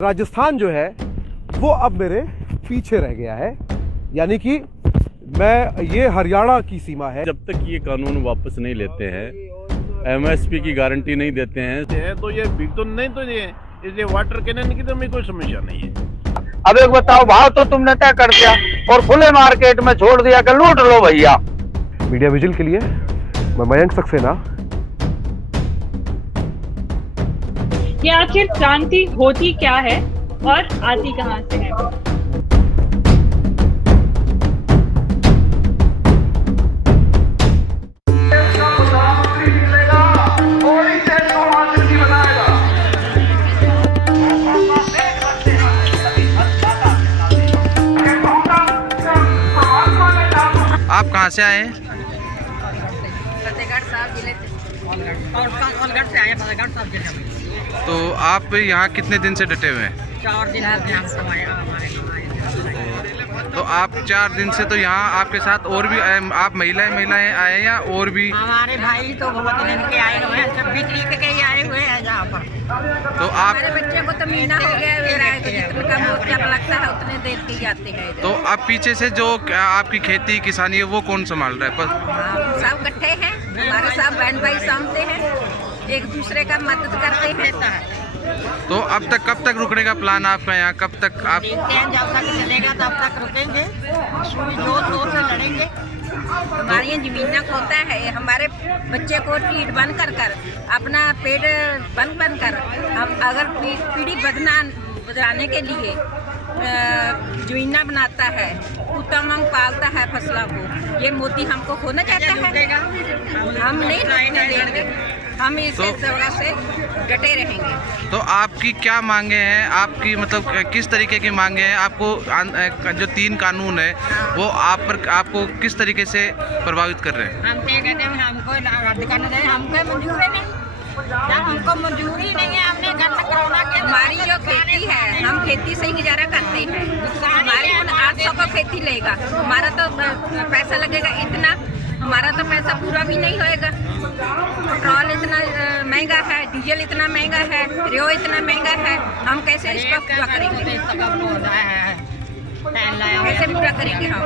राजस्थान जो है वो अब मेरे पीछे रह गया है, यानी कि ये हरियाणा की सीमा है। जब तक ये कानून वापस नहीं लेते हैं, एमएसपी की गारंटी नहीं देते हैं तो ये बिक तो नहीं, तो ये वाटर कैनन की तो मेरी कोई समस्या नहीं है। अब एक बताओ, भाव तो तुमने तय कर दिया और खुले मार्केट में छोड़ दिया कि लूट लो भैया। मीडिया विजिल के लिए मैं मयंक सक्सेना। कि आखिर क्रांति होती क्या है और आती कहां से है। आप कहाँ से आए हैं? फतेहगढ़ साहब जिले से आए, फतेहगढ़ साहब जिले में। तो आप यहाँ कितने दिन से डटे हुए हैं? 4 दिन हो गए हमको आए। तो आप 4 दिन से, तो यहाँ आपके साथ और भी आप महिलाएं आए या और भी? हमारे भाई तो बहुत दिन के आए हुए हैं, सब बिक्री के कई आए हुए हैं यहाँ पर। तो आप, हमारे बच्चे को तो महीना हो गया है, जितना कम जब लगता है उतने देर के जाते हैं। तो आप पीछे से जो आपकी खेती किसानी है वो कौन संभाल रहा है? हम सब इकट्ठे हैं, हमारे सब बहन भाई सामते हैं, एक दूसरे का मदद करते हैं। तो अब तक कब तक रुकने का प्लान आपका यहाँ? कब तक आप देखते हैं, जब तक चलेगा तब तक रुकेंगे, जोर से लड़ेंगे। हमारी जमीन खोता है, हमारे बच्चे को टीट बन कर अपना पेट बन कर हम अगर पीढ़ी बदलाने के लिए जमीना बनाता है, उत्तम पालता है फसलों को, ये मोदी हमको खोना चाहता है। हम नहीं रहने देंगे, हम इसे जगह से डटे रहेंगे। तो आपकी क्या मांगे हैं? आपकी मतलब किस तरीके की मांगे हैं? आपको जो 3 कानून है वो आपको किस तरीके से प्रभावित कर रहे हैं? हम कहते हैं हमको रद्द करना चाहिए, हमको मंजूर है नहीं, जब हमको मंजूरी नहीं है हमने गन्ना करौना के। हमारी जो खेती है, हम खेती से ही गुजारा करते हैं। हमारे 800 का खेती लेगा, हमारा तो पैसा लगेगा इतना, हमारा तो पैसा पूरा भी नहीं होएगा। पेट्रोल इतना महंगा है, डीजल इतना महंगा है, रेो इतना महंगा है, हम कैसे इसका पूरा करेंगे? कैसे पूरा करेंगे हम?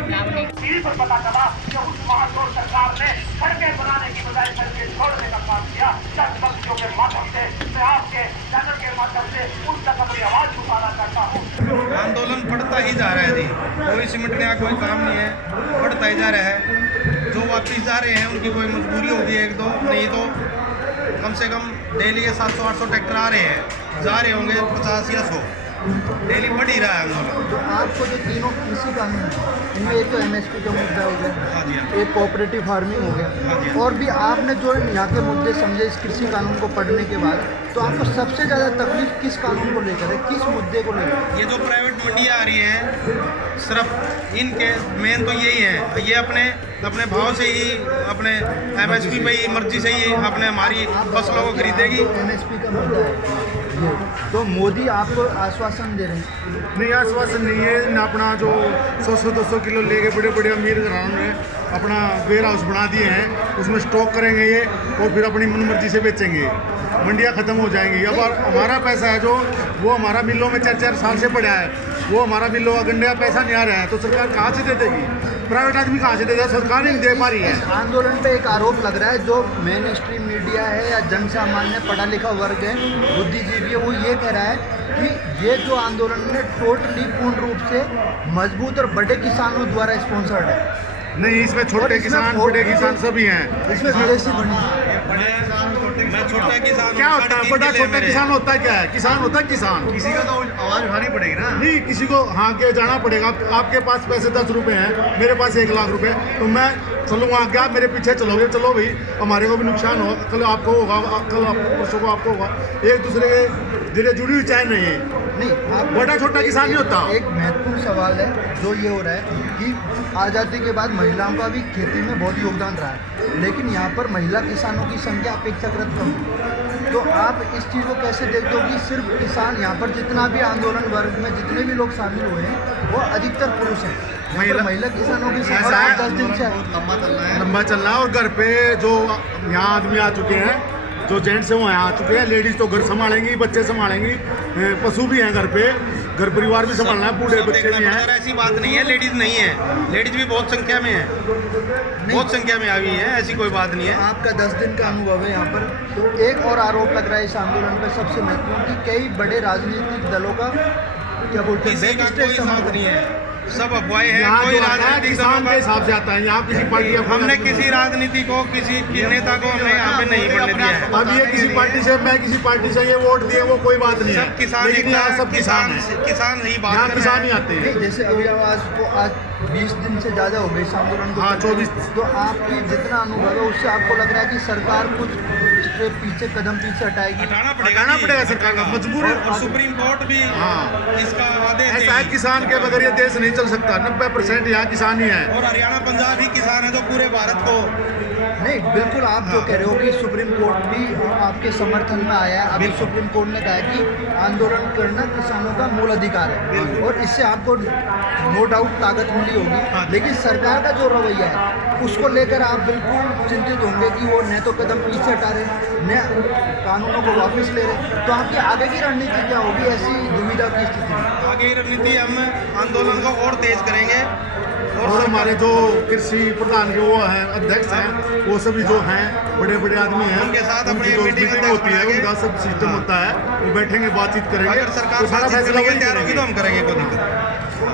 आंदोलन बढ़ता ही जा रहा है जी, कोई सिमटने का कोई काम नहीं है, बढ़ता ही जा रहा है। जो वापिस जा रहे हैं उनकी कोई मजबूरी होगी एक दो, नहीं तो कम से कम डेली के 700-800 ट्रैक्टर आ रहे हैं, जा रहे होंगे 50 या 100, डेली बढ़ ही रहा है आंदोलन। तो आपको जो तीनों कृषि कानून हैं, इनमें एक तो एमएसपी का मुद्दा हो गया, हाँ जी, एक कोऑपरेटिव फार्मिंग हो हाँ गया, जी। और भी आपने जो यहाँ के मुद्दे समझे इस कृषि कानून को पढ़ने के बाद, तो आपको सबसे ज़्यादा तकलीफ किस कानून को लेकर है, किस मुद्दे को लेकर? ये जो प्राइवेट मंडियाँ आ रही हैं, सिर्फ इनके मेन तो यही है, ये अपने भाव से ही, अपने एमएसपी पे ही, मर्जी से ही अपने हमारी फसलों को खरीदेगी। एमएसपी का मुद्दा है ये, तो मोदी आपको आश्वासन दे रहे हैं? नहीं, आश्वासन नहीं है ना। अपना जो 100-200 किलो लेके बड़े बड़े अमीर घरानों ने अपना वेयर हाउस बना दिए हैं, उसमें स्टॉक करेंगे ये और फिर अपनी मनमर्जी से बेचेंगे, मंडियाँ ख़त्म हो जाएंगी। अब हमारा पैसा है जो, वो हमारा मिलों में 4-4 साल से पड़ा है, वो हमारा मिलों का गंडे का पैसा नहीं आ रहा है, तो सरकार कहाँ से दे देगी? प्राइवेट आदमी कहाँ से दे देगा? सरकार नहीं दे पा रही है। आंदोलन पे एक आरोप लग रहा है, जो मेन स्ट्रीम मीडिया है या जन सामान्य पढ़ा लिखा वर्ग है, बुद्धिजीवी है, वो ये कह रहा है कि ये जो आंदोलन है टोटली पूर्ण रूप से मजबूत और बड़े किसानों द्वारा स्पॉन्सर्ड है। नहीं, इसमें छोटे किसान, बड़े किसान सभी हैं। इसमें विदेशी बनी मैं छोटा किसान, क्या होता है बड़ा छोटा किसान होता है? क्या है किसान? होता है किसान। किसी का तो आवाज़ उठानी पड़ेगी ना। नहीं, किसी को हाँ के जाना पड़ेगा। आपके पास पैसे 10 रुपये हैं, मेरे पास 1 लाख रुपए, तो मैं चलूँगा आगे, आप मेरे पीछे चलोगे, चलो भाई, हमारे को भी नुकसान हो, कल आपको होगा, कल परसों को आपको होगा, एक दूसरे के धीरे जुड़ी हुई चाय नहीं है। नहीं, बड़ा छोटा किसान नहीं होता। एक महत्वपूर्ण सवाल है जो ये हो रहा है कि आज़ादी के बाद महिलाओं का भी खेती में बहुत योगदान रहा है, लेकिन यहाँ पर महिला किसानों की संख्या अपेक्षाकृत कम है। तो आप इस चीज़ को कैसे देखते हो कि सिर्फ किसान, यहाँ पर जितना भी आंदोलन वर्ग में जितने भी लोग शामिल हुए हैं वो अधिकतर पुरुष हैं, महिला किसानों की संख्या 10 दिन से लंबा चल रहा है। और घर पे जो यहाँ आदमी आ चुके हैं, जो जेंट्स हैं वो यहाँ आ चुके हैं, लेडीज़ तो घर संभालेंगी, बच्चे संभालेंगी, पशु भी हैं घर पे, घर परिवार भी संभालना है, बूढ़े बच्चे भी हैं। ऐसी बात नहीं है, लेडीज नहीं है, लेडीज भी बहुत संख्या में है, बहुत संख्या में आई है, ऐसी कोई बात नहीं है। आपका 10 दिन का अनुभव है यहाँ पर, तो एक और आरोप लग रहा है इस आंदोलन पर सबसे महत्वपूर्ण कि कई बड़े राजनीतिक दलों का क्या बोलते हैं, किसी का कोई साथ नहीं है, सब अफवाहें हैं। यहाँ कोई जो आता है राजनीतिक किसान के हिसाब से आता है, यहाँ किसी पार्टी हमने किसी राजनीति को, किसी नेता को हमने यहाँ पे नहीं बढ़ने दिया है। अब ये किसी पार्टी से, मैं किसी पार्टी से ये वोट दिए, वो कोई बात नहीं है। सब किसान, लेकिन यहाँ सब किसान हैं, किसान ही बात यहाँ कर रहे किसान हैं। ही आते हैं। जैसे अभी आज 20 दिन से ज़्यादा हो गए इस आंदोलन को। हाँ, 24। तो आपकी जितना अनुभव है उससे आपको लग रहा है कि सरकार कुछ स्टेप पीछे, कदम पीछे हटाएगी? हटाना हटाना पड़ेगा सरकार का, मजबूर है। और सुप्रीम कोर्ट भी इसका आदेश ऐसा है, किसान के बगैर ये देश नहीं चल सकता। 90% यहाँ किसान ही है। और हरियाणा पंजाब ही किसान है जो पूरे भारत को। नहीं, बिल्कुल आप जो कह रहे हो कि सुप्रीम कोर्ट भी आपके समर्थन में आया है। अभी सुप्रीम कोर्ट ने कहा है कि आंदोलन करना किसानों का मूल अधिकार है और इससे आपको नो डाउट ताकत मिली होगी। लेकिन सरकार का जो रवैया है उसको लेकर आप बिल्कुल चिंतित होंगे कि वो न तो कदम पीछे हटा रहे, न कानूनों को वापस ले रहे। तो आपकी आगे की रणनीति क्या होगी ऐसी दुविधा की स्थिति में? आगे की रणनीति हम आंदोलन को और तेज करेंगे और हमारे जो कृषि प्रधान के वो हैं, अध्यक्ष हैं, वो सभी जो हैं बड़े बड़े आदमी हैं, उनके साथ उनकी अपनी जो मीटिंग होती है, उनका सब सिस्टम होता है, वो बैठेंगे, बातचीत करेंगे। अगर सरकार तो सारा बातचीत फैसला करने के वही तैयार होगी करेंगे। तो हम करेंगे, कोई दिक्कत।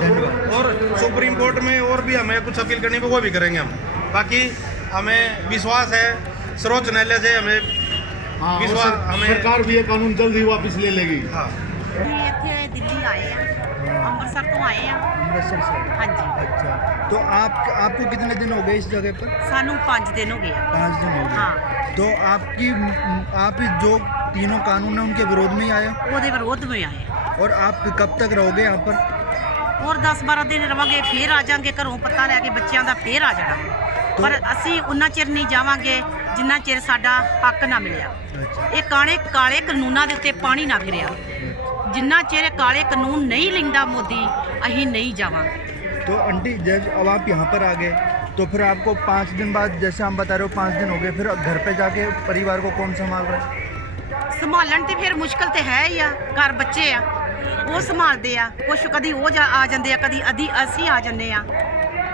धन्यवाद। और सुप्रीम कोर्ट में और भी हमें कुछ अपील करनी है वो भी करेंगे हम। बाकी हमें विश्वास है सर्वोच्च न्यायालय से, हमें हाँ, विश्वास, हमें सरकार भी ये कानून जल्द ही वापस ले लेगी। हाँ। दिल्ली आए हैं, अमृतसर तो आए हैं। अमृतसर से? हाँ जी। अच्छा, तो आपको कितने दिन हो गए इस जगह पर? सानू 5 दिन हो गए। 5 दिन हो गए। हाँ। तो आप जो तीनों कानून है उनके विरोध में ही आए ਉਹਦੇ ਵਿਰੋਧ में आए और आप कब तक रहोगे यहाँ पर? ਹੋਰ 10-12 ਦਿਨ ਰਵਾਂਗੇ, ਫੇਰ ਆ ਜਾਾਂਗੇ ਘਰੋਂ, ਪਤਾ ਲੈ ਕੇ ਬੱਚਿਆਂ ਦਾ ਫੇਰ ਆ ਜਾਣਾ। ਪਰ ਅਸੀਂ ਉਨਾ ਚਿਰ ਨਹੀਂ ਜਾਵਾਂਗੇ ਜਿੰਨਾ ਚਿਰ ਸਾਡਾ ਹੱਕ ਨਾ ਮਿਲਿਆ। ਇਹ ਕਾਲੇ ਕਾਨੂੰਨਾਂ ਦੇ ਉੱਤੇ ਪਾਣੀ ਨਾ ਫਿਰਿਆ। ਜਿੰਨਾ ਚਿਰ ਕਾਲੇ ਕਾਨੂੰਨ ਨਹੀਂ ਲੈਂਦਾ ਮੋਦੀ, ਅਸੀਂ ਨਹੀਂ ਜਾਵਾਂਗੇ। तो आंटी जब अब आप यहाँ पर आ गए तो फिर आपको 5 दिन बाद, जैसे हम बता रहे हो 5 दिन हो गए, फिर घर पे जाके परिवार को कौन संभाल रहा है? ਸੰਭਾਲਣ ਤੇ ਫਿਰ ਮੁਸ਼ਕਲ ਤੇ ਹੈ ਹੀ ਆ। ਘਰ ਬੱਚੇ ਆ, ਉਹ ਸੰਭਾਲਦੇ ਆ। ਕੁਛ ਕਦੀ ਉਹ ਆ ਜਾਂਦੇ ਆ, ਕਦੀ ਅਸੀਂ ਆ ਜਾਂਦੇ ਆ,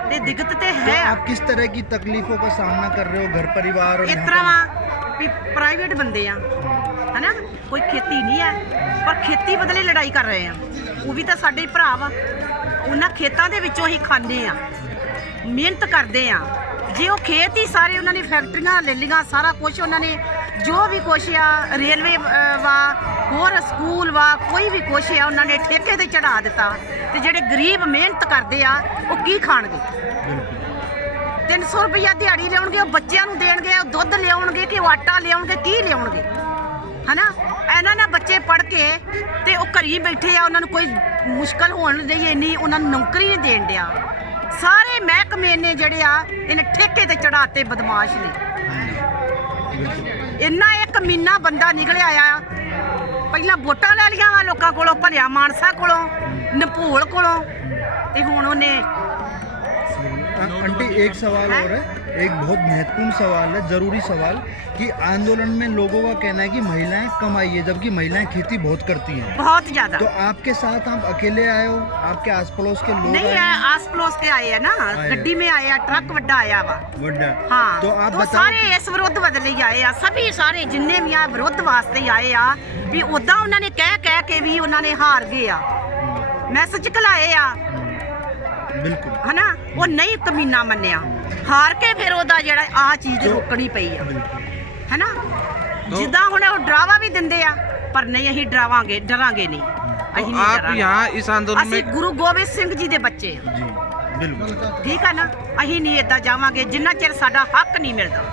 ਤੇ ਦਿੱਕਤ ਤੇ तो ਹੈ। आप किस तरह की तकलीफों का सामना कर रहे हो घर परिवार और ਇਸ यहाँ ਤਰ੍ਹਾਂ पर? ਵਾ ਵੀ ਪ੍ਰਾਈਵੇਟ ਬੰਦੇ ਆ, ਹਨਾ, ਕੋਈ ਖੇਤੀ ਨਹੀਂ ਹੈ, ਪਰ ਖੇਤੀ ਬਦਲੇ ਲੜਾਈ ਕਰ ਰਹੇ ਆ। ਉਹ ਵੀ ਤਾਂ ਸਾਡੇ ਹੀ ਭਰਾ ਵਾ। ਉਹਨਾਂ ਖੇਤਾਂ ਦੇ ਵਿੱਚੋਂ ਹੀ ਖਾਂਦੇ ਆ, ਮਿਹਨਤ ਕਰਦੇ ਆ। ਜੇ ਉਹ ਖੇਤ ਹੀ ਸਾਰੇ ਉਹਨਾਂ ਨੇ ਫੈਕਟਰੀਆਂ ਲੈ ਲਈਆਂ, ਸਾਰਾ ਕੁਝ ਉਹਨਾਂ ਨੇ ਜੋ ਵੀ ਕੁਛ ਆ, ਰੇਲਵੇ ਵਾ, ਹੋਰ ਸਕੂਲ ਵਾ, ਕੋਈ ਵੀ ਕੁਛ ਆ ਉਹਨਾਂ ਨੇ ਠੇਕੇ ਤੇ ਚੜਾ ਦਿੱਤਾ। ਤੇ ਜਿਹੜੇ ਗਰੀਬ ਮਿਹਨਤ ਕਰਦੇ ਆ ਉਹ ਕੀ ਖਾਣਗੇ? 300 ਰੁਪਇਆ ਦਿਹਾੜੀ ਲਿਆਉਣਗੇ, ਉਹ ਬੱਚਿਆਂ ਨੂੰ ਦੇਣਗੇ, ਉਹ ਦੁੱਧ ਲਿਆਉਣਗੇ ਕਿ ਉਹ ਆਟਾ ਲਿਆਉਣਗੇ, ਕੀ ਲਿਆਉਣਗੇ? ਹਨਾ, ਇਹਨਾਂ ਨੇ ਬੱਚੇ ਪੜ੍ਹ ਕੇ ਤੇ ਉਹ ਘਰੀ ਬੈਠੇ ਆ, ਉਹਨਾਂ ਨੂੰ ਕੋਈ ਮੁਸ਼ਕਲ ਹੋਣ ਲਈ ਇੰਨੀ ਉਹਨਾਂ ਨੂੰ ਨੌਕਰੀ ਨਹੀਂ ਦੇਣ ਡਿਆ। ਸਾਰੇ ਮਹਿਕਮੇ ਨੇ ਜਿਹੜੇ ਆ ਇਹਨੇ ਠੇਕੇ ਤੇ ਚੜਾਤੇ ਬਦਮਾਸ਼ ਨੇ। ਇੰਨਾ ਇੱਕ ਮਹੀਨਾ ਬੰਦਾ ਨਿਕਲਿਆ ਆ। ਪਹਿਲਾਂ ਵੋਟਾਂ ਲੈ ਲੀਆਂ ਵਾ ਲੋਕਾਂ ਕੋਲੋਂ, ਭਲਿਆ ਮਾਨਸਾ ਕੋਲੋਂ, ਨਪੂਲ ਕੋਲੋਂ, ਤੇ ਹੁਣ ਉਹਨੇ। आंटी एक सवाल और है, एक बहुत महत्वपूर्ण सवाल है, जरूरी सवाल, कि आंदोलन में लोगों का कहना है कि महिलाएं कम आई है, जबकि महिलाएं खेती बहुत करती हैं। बहुत ज्यादा। तो आपके साथ आप अकेले आए हो, आपके आस पड़ोस के लोग नहीं आए है, हैं? आस पड़ोस के आए हैं ना, गड्डी में आए हैं, ट्रक वड्डा आया वा। वड्डा। हाँ, तो आप तो बताओ सारे इस विरोध बदले ही आए आ। सभी सारे जिन्ने भी आ विरोध वास्ते ही आए आ भी उदा उन्होंने कह के भी उन्होंने हार गए आ, मैसेज घलाए आ, बिल्कुल, है ना। वो नहीं कमीना मन्निया, हार के फिर ओदा जेड़ा आ चीज रोकनी पई आ, है ना। जिदा हुणे वो डरावा भी दिंदे आ, पर नहीं अहीं डरावांगे, डरांगे नहीं। अहीं नहीं आप डरांगे। यहाँ इस आंदोलन ਅਸੀਂ में गुरु गोबिंद सिंह जी ਦੇ ਬੱਚੇ ਆ। जी बिल्कुल। ठीक है ना, अहीं नहीं इदा जावांगे जिन्ना चिर साडा हक नहीं मिलता।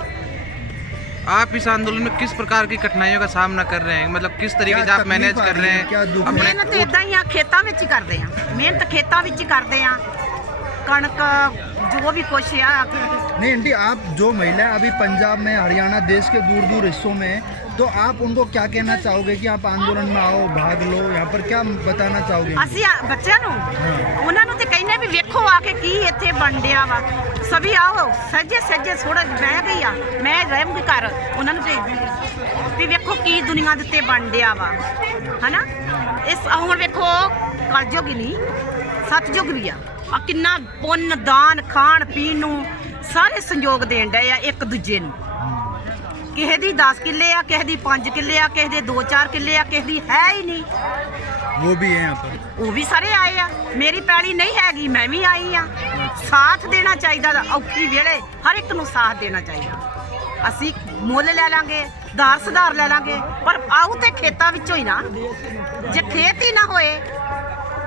आप इस आंदोलन में किस प्रकार की कठिनाइयों का सामना कर रहे हैं? मतलब किस तरीके से आप मैनेज कर रहे हैं? क्या दुख? अपने ਮਿਹਨਤ ਇਦਾਂ ਹੀ ਆ, ਖੇਤਾਂ ਵਿੱਚ ਹੀ ਕਰਦੇ ਆ, ਮਿਹਨਤ ਖੇਤਾਂ ਵਿੱਚ ਹੀ ਕਰਦੇ ਆ। कणक जो भी कुछ है। नहीं आंटी, आप जो महिलाएं अभी पंजाब में, हरियाणा, देश के दूर दूर हिस्सों में, तो आप उनको क्या कहना चाहोगे कि आप आंदोलन में आओ, भाग लो, यहाँ पर क्या बताना चाहोगे? ਅਸੀਂ ਬੱਚਿਆਂ ਨੂੰ ਉਹਨਾਂ ਨੂੰ ਤੇ ਕਹਿੰਦੇ ਵੀ ਵੇਖੋ ਆ ਕੇ ਕੀ ਇੱਥੇ ਬਣ ਡਿਆ ਵਾ, ਸਭੀ ਆਓ ਸੱਜੇ ਸੱਜੇ ਥੋੜਾ ਬਹਿ ਗਈ ਆ, ਮੈਂ ਰਹੂੰਗੀ ਘਰ, ਉਹਨਾਂ ਨੂੰ ਭੇਜ ਦੂੰਗੀ ਵੀ ਵੇਖੋ ਕੀ ਦੁਨੀਆ ਦੇ ਉੱਤੇ ਬਣ ਡਿਆ ਵਾ, ਹਨਾ। ਇਸ ਹੁਣ ਵੇਖੋ ਕਲਯੁਗ ਹੀ ਨਹੀਂ ਸਤਯੁਗ ਵੀ ਆ ਕਿੰਨਾ ਪੁੰਨ ਦਾਨ ਖਾਣ ਪੀਣ ਨੂੰ ਸਾਰੇ ਸੰਯੋਗ ਦੇਣ ਡਏ ਆ ਇੱਕ ਦੂਜੇ ਨੂੰ। ਕਿਸੇ ਦੀ 10 ਕਿੱਲੇ ਆ, ਕਿਸੇ ਦੀ 5 ਕਿੱਲੇ ਆ, ਕਿਸੇ ਦੇ 2-4 ਕਿੱਲੇ ਆ, ਕਿਸੇ ਦੀ ਹੈ ਹੀ ਨਹੀਂ। वो भी है यहाँ पर, ਉਹ ਵੀ ਸਾਰੇ ਆਏ ਆ। ਮੇਰੀ ਪੈਲੀ ਨਹੀਂ ਹੈਗੀ, ਮੈਂ ਵੀ ਆਈ ਆ। ਸਾਥ ਦੇਣਾ ਚਾਹੀਦਾ, ਔਖੀ ਵੇਲੇ ਹਰ ਇੱਕ ਨੂੰ ਸਾਥ ਦੇਣਾ ਚਾਹੀਦਾ। ਅਸੀਂ ਮੁੱਲ ਲੈ ਲਾਂਗੇ, ਦਾਰ ਸੁਧਾਰ ਲੈ ਲਾਂਗੇ, ਪਰ ਆਉ ਤੇ ਖੇਤਾਂ ਵਿੱਚੋਂ ਹੀ ਨਾ। ਜੇ ਖੇਤ ਹੀ ਨਾ ਹੋਏ,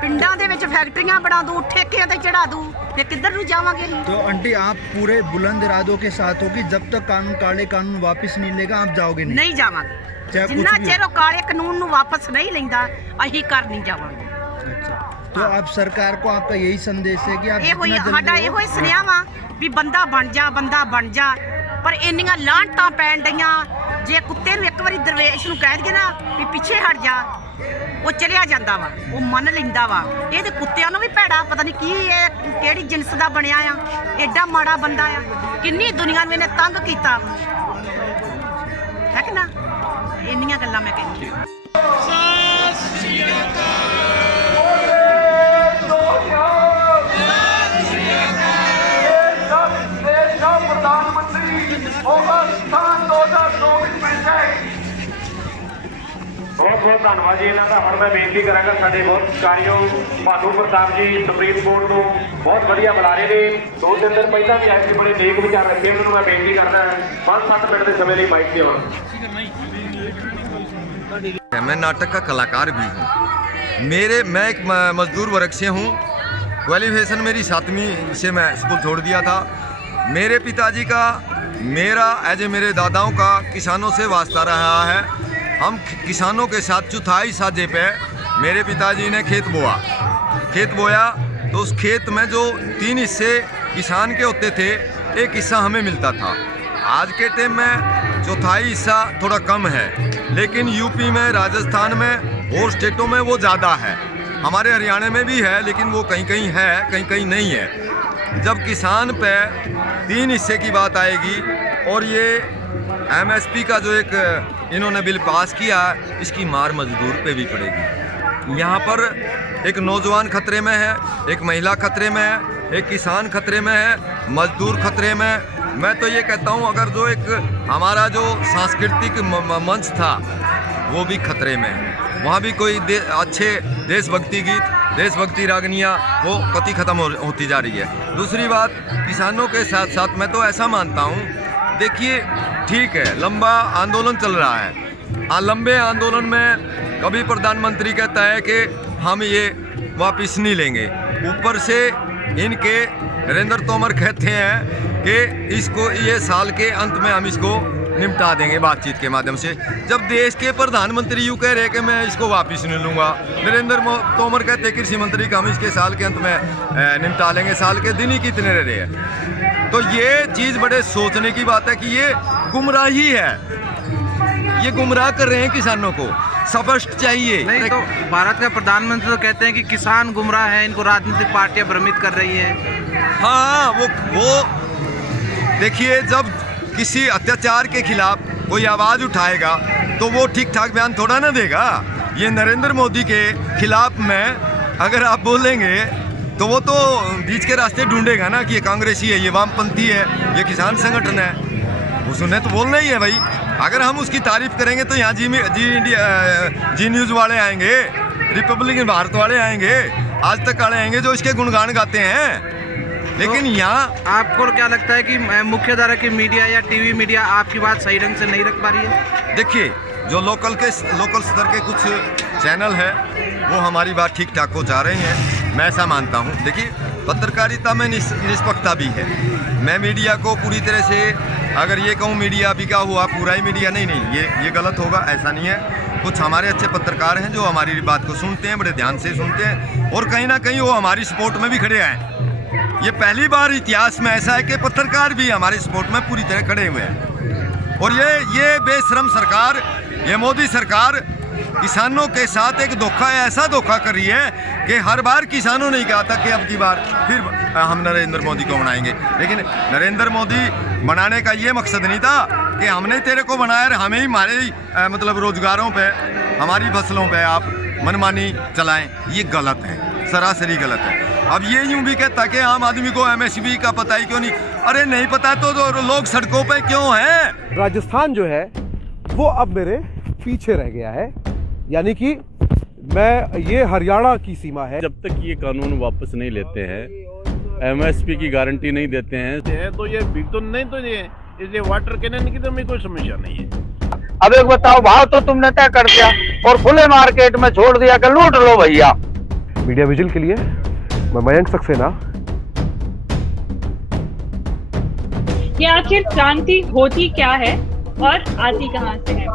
ਪਿੰਡਾਂ ਦੇ ਵਿੱਚ ਫੈਕਟਰੀਆਂ ਬਣਾ ਦੂ, ਠੇਕਿਆਂ ਤੇ ਚੜਾ ਦੂ, ਫਿਰ ਕਿੱਧਰ ਨੂੰ ਜਾਵਾਂਗੇ ਅਸੀਂ? तो आंटी आप पूरे बुलंद इरादों के साथ हो कि जब तक काले कानून वापस नहीं लेगा आप जाओगे नहीं? ਨਹੀਂ ਜਾਵਾਂਗੇ। चाहे कुछ ਜਿੰਨਾ भी ਚਿਰ ਉਹ ਕਾਲੇ ਕਾਨੂੰਨ ਨੂੰ ਵਾਪਸ ਨਹੀਂ ਲੈਂਦਾ, ਅਸੀਂ ਕਰ ਨਹੀਂ ਜਾਵਾਂਗੇ। अच्छा, तो आप सरकार को आपका यही संदेश है कि आप ਇਹੋ ਹੀ जितना ਸਾਡਾ जल्दी ਇਹੋ ਹੀ ਸੁਨੇਹਾ ਵਾ ਵੀ ਬੰਦਾ ਬਣ ਜਾ, ਬੰਦਾ ਬਣ ਜਾ। ਪਰ ਇੰਨੀਆਂ ਲਾਂਟਾਂ ਪੈਣ ਡਈਆਂ, ਜੇ ਕੁੱਤੇ ਨੂੰ ਇੱਕ ਵਾਰੀ ਦਰਵੇਸ਼ ਨੂੰ ਕਹਿ ਦਈਏ ਨਾ ਵੀ ਪਿੱਛੇ ਹਟ ਜਾ, ਉਹ ਚਲਿਆ ਜਾਂਦਾ ਵਾ, ਉਹ ਮੰਨ ਲੈਂਦਾ ਵਾ। ਇਹ ਤੇ ਕੁੱਤਿਆਂ ਨੂੰ ਵੀ ਭੈੜਾ, ਪਤਾ ਨਹੀਂ ਕੀ ਇਹ ਕਿਹੜੀ ਜਿਨਸ ਦਾ ਬਣਿਆ ਆ, ਐਡਾ ਮਾੜਾ ਬੰਦਾ ਆ। ਕਿੰਨੀ ਦੁਨੀਆ ਨੂੰ ਇਹਨੇ ਤੰਗ ਕੀਤਾ, ਹੈ ਕਿ ਨਾ। ਇੰਨੀਆਂ ਗੱਲਾਂ ਮੈਂ ਕਹਿੰਦੀ ਹਾਂ। बहुत बहुत धन्यवाद जी इन्हों का। हम मैं बेनती कराँगा साढ़े बहुत कारियोग भानु प्रताप जी सुप्रीम कोर्ट को बहुत वधिया बुला रहे हैं। 2-3 दिन पहला भी आए थे, बड़े नेक विचार रखे। उन्होंने मैं बेनती करता 5-7 मिनट के समय लिए माइक से आउण। मैं नाटक का कलाकार भी हूँ। मैं एक मजदूर वर्ग से हूँ। क्वालिफिकेशन मेरी 7वीं से मैं स्कूल छोड़ दिया था। मेरे पिताजी का, मेरा मेरे दादाओं का किसानों से वास्ता रहा है। हम किसानों के साथ चौथाई साझे पे मेरे पिताजी ने खेत बोया तो उस खेत में जो 3 हिस्से किसान के होते थे, 1 हिस्सा हमें मिलता था। आज के टाइम में चौथाई हिस्सा थोड़ा कम है, लेकिन यूपी में, राजस्थान में और स्टेटों में वो ज़्यादा है। हमारे हरियाणा में भी है, लेकिन वो कहीं कहीं है, कहीं कहीं नहीं है। जब किसान पे 3 हिस्से की बात आएगी और ये MSP का जो एक इन्होंने बिल पास किया, इसकी मार मजदूर पे भी पड़ेगी। यहाँ पर एक नौजवान खतरे में है, एक महिला खतरे में है, एक किसान खतरे में है, मजदूर खतरे में। मैं तो ये कहता हूँ, अगर जो एक हमारा जो सांस्कृतिक मंच था वो भी खतरे में है। वहाँ भी कोई अच्छे देशभक्ति गीत, देशभक्ति रागनियाँ वो कति ख़त्म होती जा रही है। दूसरी बात, किसानों के साथ साथ मैं तो ऐसा मानता हूँ, देखिए ठीक है लंबा आंदोलन चल रहा है, लंबे आंदोलन में कभी प्रधानमंत्री कहता है कि हम ये वापस नहीं लेंगे, ऊपर से इनके नरेंद्र तोमर कहते हैं कि इसको ये साल के अंत में हम इसको निपटा देंगे बातचीत के माध्यम से। जब देश के प्रधानमंत्री यूँ कह रहे हैं कि मैं इसको वापस नहीं लूँगा, नरेंद्र तोमर कहते हैं कृषि मंत्री का हम इसके साल के अंत में निपटा लेंगे, साल के दिन ही कितने रह रहे हैं। तो ये चीज़ बड़े सोचने की बात है कि ये गुमराही है, ये गुमराह कर रहे हैं किसानों को। स्पष्ट चाहिए। नहीं तो भारत का प्रधानमंत्री तो कहते हैं कि किसान गुमराह है, इनको राजनीतिक पार्टियां भ्रमित कर रही है। हाँ, वो देखिए, जब किसी अत्याचार के खिलाफ कोई आवाज़ उठाएगा तो वो ठीक ठाक बयान थोड़ा ना देगा। ये नरेंद्र मोदी के खिलाफ में अगर आप बोलेंगे तो वो तो बीच के रास्ते ढूंढेगा ना कि ये कांग्रेसी है, ये वामपंथी है, ये किसान संगठन है। उसने तो बोलना ही है भाई। अगर हम उसकी तारीफ करेंगे तो यहाँ जी न्यूज़ वाले आएंगे, रिपब्लिकन भारत वाले आएंगे, आज तक वाले आएंगे जो इसके गुणगान गाते हैं। लेकिन तो यहाँ आपको क्या लगता है कि मुख्यधारा की मीडिया या टीवी मीडिया आपकी बात सही ढंग से नहीं रख पा रही है? देखिए, जो लोकल स्तर के कुछ चैनल है वो हमारी बात ठीक ठाक को जा रहे हैं, मैं ऐसा मानता हूँ। देखिए, पत्रकारिता में निष्पक्षता भी है। मैं मीडिया को पूरी तरह से अगर ये कहूँ मीडिया बिका हुआ पूरा ही मीडिया, नहीं, ये गलत होगा, ऐसा नहीं है। कुछ हमारे अच्छे पत्रकार हैं जो हमारी बात को सुनते हैं, बड़े ध्यान से सुनते हैं और कहीं ना कहीं वो हमारी सपोर्ट में भी खड़े हैं। ये पहली बार इतिहास में ऐसा है कि पत्रकार भी हमारे सपोर्ट में पूरी तरह खड़े हुए हैं। और ये बेशरम सरकार, ये मोदी सरकार किसानों के साथ एक धोखा, ऐसा धोखा कर रही है कि हर बार किसानों ने कहा था कि अब की बार फिर हम नरेंद्र मोदी को बनाएंगे, लेकिन नरेंद्र मोदी बनाने का ये मकसद नहीं था कि हमने तेरे को बनाया और हमें ही हमारे मतलब रोजगारों पे, हमारी फसलों पे आप मनमानी चलाएं। ये गलत है, सरासरी गलत है। अब ये यूं भी कहता कि आम आदमी को एमएसपी का पता ही क्यों नहीं? अरे नहीं पता तो लोग सड़कों पे क्यों हैं? राजस्थान जो है वो अब मेरे पीछे रह गया है, यानी कि ये हरियाणा की सीमा है। जब तक ये कानून वापस नहीं लेते हैं, एमएसपी की गारंटी नहीं देते हैं, तो ये बिक तो नहीं, तो ये इसलिए वाटर कैनन की तो हमें कोई समस्या नहीं है। अब एक बताओ, भाव तो तुमने तय कर दिया और खुले मार्केट में छोड़ दिया कि लूट लो भैया। मीडिया विजिल के लिए मैं मयंक सक्सेना। ये आखिर क्रांति होती क्या है और आती कहां से है?